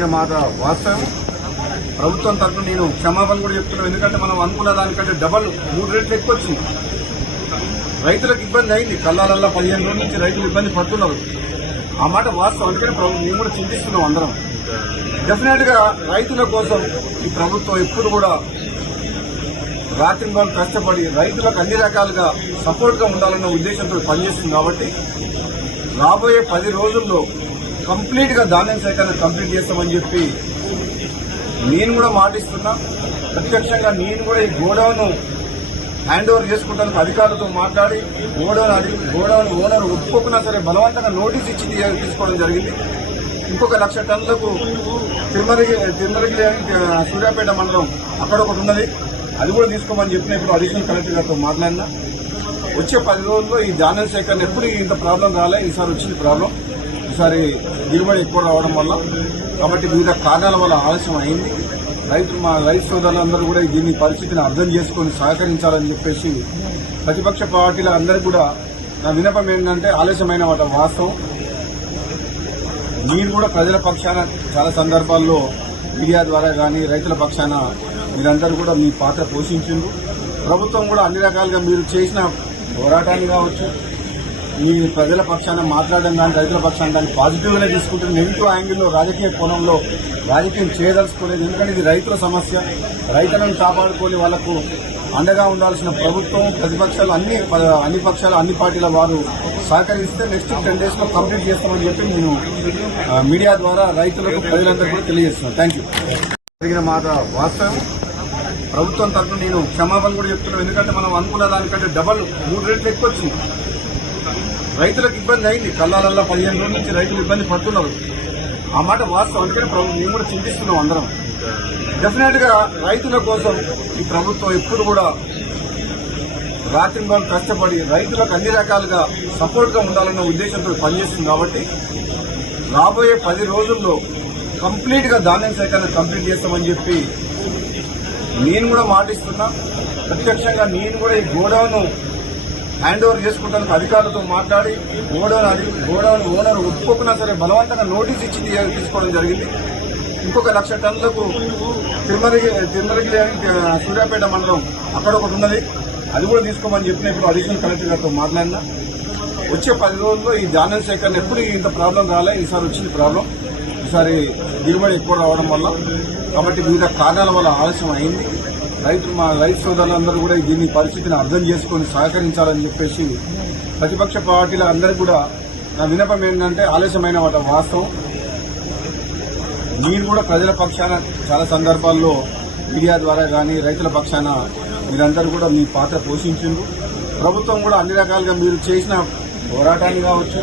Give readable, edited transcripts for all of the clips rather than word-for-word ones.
జరిగిన మాట వాస్తవం. ప్రభుత్వం తరఫున నేను క్షమాపణ కూడా చెప్తున్నాను. ఎందుకంటే మనం అనుకున్న దానికంటే డబల్ 3 రెట్లు ఎక్కువ వచ్చింది. రైతులకు ఇబ్బంది అయింది. కల్లాలల్లా 15 రోజుల నుంచి రైతులు ఇబ్బంది పడుతున్నారు. ఆ మాట వాస్తవం. అందుకని మేము కూడా చింతిస్తున్నాం అందరం. డెఫినెట్ గా రైతుల కోసం ఈ ప్రభుత్వం ఎప్పుడు కూడా రాత్రింబాలు కష్టపడి రైతులకు అన్ని రకాలుగా సపోర్ట్ గా ఉండాలన్న ఉద్దేశంతో పనిచేస్తుంది. కాబట్టి రాబోయే 10 రోజుల్లో కంప్లీట్ గా ధాన్యం సేకరణ కంప్లీట్ చేస్తామని చెప్పి నేను కూడా మాటిస్తున్నా. ప్రత్యక్షంగా నేను కూడా ఈ గోడౌన్ హ్యాండ్ ఓవర్ చేసుకుంటానికి అధికారులతో మాట్లాడి గోడౌన్ ఓనర్ ఒప్పుకోకున్నా సరే బలవంతంగా నోటీస్ ఇచ్చి తీసుకోవడం జరిగింది. ఇంకొక 1,00,000 టన్నులకు తిరుమలగిరి సూర్యాపేట మండలం అక్కడ ఒకటి ఉన్నది, అది కూడా తీసుకోమని చెప్పిన ఇప్పుడు అడిషనల్ కలెక్టర్ గారితో మాట్లాడినా. వచ్చే 10 రోజుల్లో ఈ ధాన్యం సేకరణ ఎప్పుడు ఇంత ప్రాబ్లం రాలే, ఈసారి వచ్చింది ప్రాబ్లం. ఈసారి దిగుబడి ఎక్కువ రావడం వల్ల, కాబట్టి వివిధ కారణాల వల్ల ఆలస్యం అయింది. మా రైతు సోదరులందరూ కూడా దీన్ని పరిస్థితిని అర్థం చేసుకుని సహకరించాలని చెప్పేసి ప్రతిపక్ష పార్టీల అందరికీ కూడా నా విన్నపం ఏంటంటే, ఆలస్యమైన వాటి వాస్తవం. మీరు కూడా ప్రజల పక్షాన చాలా సందర్భాల్లో మీడియా ద్వారా కానీ రైతుల పక్షాన మీరందరూ కూడా మీ పాత్ర పోషించిండ్రు. ప్రభుత్వం కూడా అన్ని రకాలుగా మీరు చేసిన పోరాటాన్ని కావచ్చు, మీ ప్రజల పక్షాన మాట్లాడడం కానీ రైతుల పక్షాన దాన్ని పాజిటివ్ గానే తీసుకుంటుంది. నెగిటివ్ యాంగిల్లో రాజకీయ కోణంలో రాజకీయం చేయదలుచుకోలేదు. ఎందుకంటే ఇది రైతుల సమస్య. రైతులను కాపాడుకొని వాళ్లకు అండగా ఉండాల్సిన ప్రభుత్వం, ప్రతిపక్షాలు అన్ని పక్షాలు అన్ని పార్టీల వారు సహకరిస్తే నెక్స్ట్ 10 days లో కంప్లీట్ చేస్తామని చెప్పి నేను మీడియా ద్వారా రైతులకు ప్రజలందరికీ కూడా తెలియజేస్తున్నాను. Thank you. జరిగిన మాట వాస్తవం. ప్రభుత్వం తరఫున నేను క్షమాపణ కూడా చెప్తున్నాను. ఎందుకంటే మనం అనుకున్న దానికంటే డబల్ 3 రెట్లు ఎక్కువ వచ్చింది. రైతులకు ఇబ్బంది అయింది. కల్లాలల్లా 15 రోజుల నుంచి రైతులు ఇబ్బంది పడుతున్నారు. ఆ మాట వాస్తవం. అందుకని మేము కూడా చింతిస్తున్నాం అందరం. డెఫినెట్ గా రైతుల కోసం ఈ ప్రభుత్వం ఎప్పుడు కూడా రాత్రింబాలు కష్టపడి రైతులకు అన్ని రకాలుగా సపోర్ట్ గా ఉండాలన్న ఉద్దేశంతో పనిచేస్తుంది. కాబట్టి రాబోయే 10 రోజుల్లో కంప్లీట్ గా ధాన్యం సేకరణ కంప్లీట్ చేస్తామని చెప్పి నేను కూడా మాటిస్తున్నా. ప్రత్యక్షంగా నేను కూడా ఈ గోడౌన్ హ్యాండ్ ఓవర్ చేసుకుంటానికి అధికారులతో మాట్లాడి గోడౌన్ ఓనర్ ఒప్పుకోకున్నా సరే బలవంతంగా నోటీస్ ఇచ్చి తీసుకోవడం జరిగింది. ఇంకొక 1,00,000 టన్నులకు తిరుమలగిరి సూర్యాపేట మండలం అక్కడ ఒకటి ఉన్నది, అది కూడా తీసుకోమని చెప్పిన ఇప్పుడు అడిషనల్ కలెక్టర్ గారితో మాట్లాడినా. వచ్చే 10 రోజుల్లో ఈ ధాన్యం సేకరణ ఎప్పుడు ఇంత ప్రాబ్లం రాలే, ఈసారి వచ్చింది ప్రాబ్లం. ఈసారి దిగుబడి ఎక్కువ రావడం వల్ల, కాబట్టి వివిధ కారణాల వల్ల ఆలస్యం అయింది. మా రైతు సోదరులందరూ కూడా దీన్ని పరిస్థితిని అర్థం చేసుకుని సహకరించాలని చెప్పేసి ప్రతిపక్ష పార్టీల అందరికీ కూడా నా విన్నపం ఏంటంటే, ఆలస్యమైన వాటి వాస్తవం. మీరు కూడా ప్రజల పక్షాన చాలా సందర్భాల్లో మీడియా ద్వారా కానీ రైతుల పక్షాన మీరందరూ కూడా మీ పాత్ర పోషించిండ్రు. ప్రభుత్వం కూడా అన్ని రకాలుగా మీరు చేసిన పోరాటాన్ని కావచ్చు,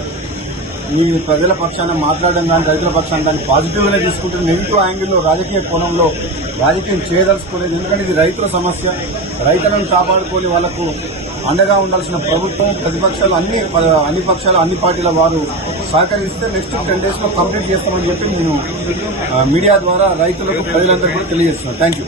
మీ ప్రజల పక్షాన మాట్లాడడం కానీ రైతుల పక్షాన దాన్ని పాజిటివ్ గానే తీసుకుంటుంది. నెగిటివ్ యాంగిల్లో రాజకీయ కోణంలో రాజకీయం చేయదలుచుకోలేదు. ఎందుకంటే ఇది రైతుల సమస్య. రైతులను కాపాడుకొని వాళ్లకు అండగా ఉండాల్సిన ప్రభుత్వం, ప్రతిపక్షాలు అన్ని పక్షాలు అన్ని పార్టీల వారు సహకరిస్తే నెక్స్ట్ 10 days లో కంప్లీట్ చేస్తామని చెప్పి నేను మీడియా ద్వారా రైతులకు ప్రజలందరికీ కూడా తెలియజేస్తున్నాను. Thank you.